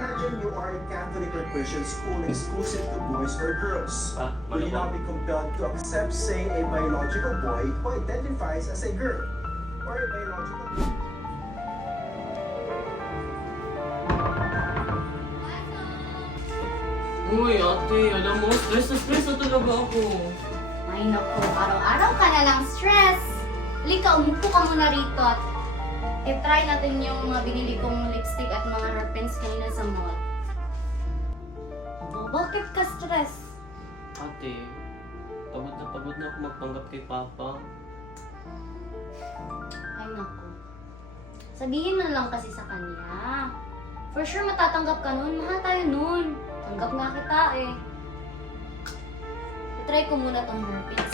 Imagine you are a Catholic or Christian school exclusive to boys or girls. Will you not be compelled to accept, say, a biological boy who identifies as a girl? Or a biological boy? Uy, ate, alam mo, stress na talaga ako. Ay naku, araw-araw ka na lang stress. Halika, umupo ka muna rito at try natin yung mga binili kong lipstick at mga hair pins kanina sa mall. Oh, bakit ka stress? Ate, pagod na ako magpanggap kay Papa. Ay naku. Sabihin mo na lang kasi sa kanya. For sure matatanggap ka nun. Mahal tayo nun. Tanggap nga kita eh. Try ko muna tong hair pins.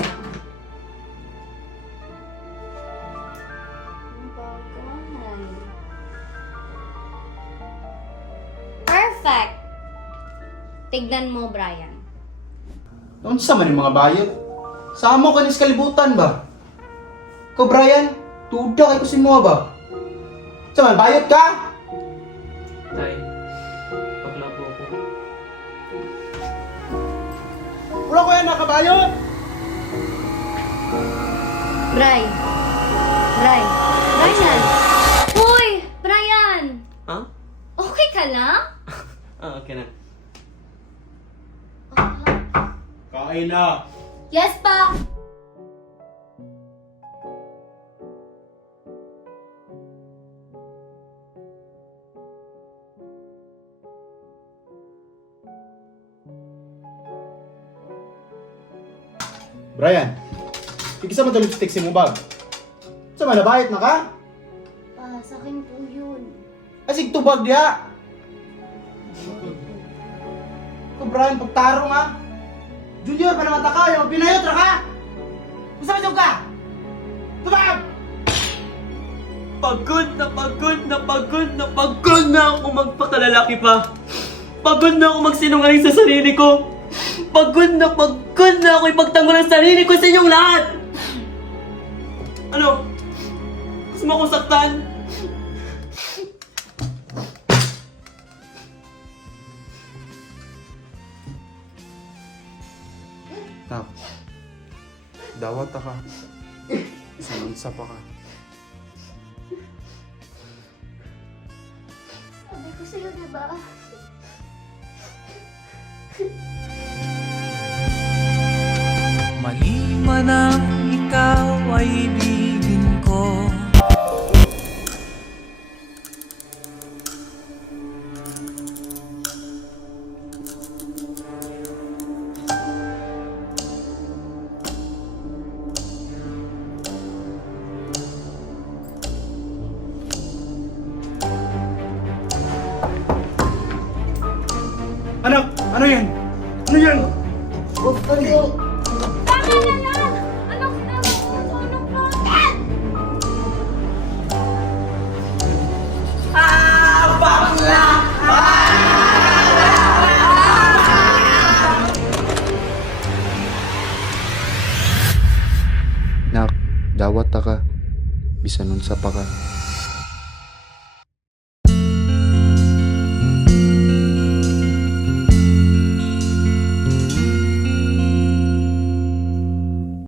Ang bagay. Perfect! Tignan mo, Brian. Noon sa man yung mga bayot. Sama ka nis kalibutan ba? Ikaw, Brian, tuda kay kusin mo ba? Sa man, bayot ka? Tay, bakla po ako. Wala ko yan nakabayot! Brian. Uy! Brian! Ha? Okay ka lang? Okay na. Kain na! Yes, pa! Brian, ikisa mo ito lipstick si mo bag. Sa man, nabayot na ka? Sa akin po yun. Asig tubag diha! Ikaw, Brian, pagtarong ha? Junior, panamata ka, yung pinayot ra ka! Gusto mo ka? Tumab! Pagod na ako magpakalalaki pa. Pagod na ako magsinungaling sa sarili ko. Pagod na ako ipagtanggol ang sarili ko sa inyong lahat. Ano? Gusto mo akong saktan? Nak, dawat ka. Sanunsa pa ka. Sabi ko sa'yo, diba? Mali man ang ikaw ay ibigin ko. Anak, ano yan? Ano yan? Tama na yan! Anak na! Ano bakit? Nak, dawat ka. Bisan unsa pa ka.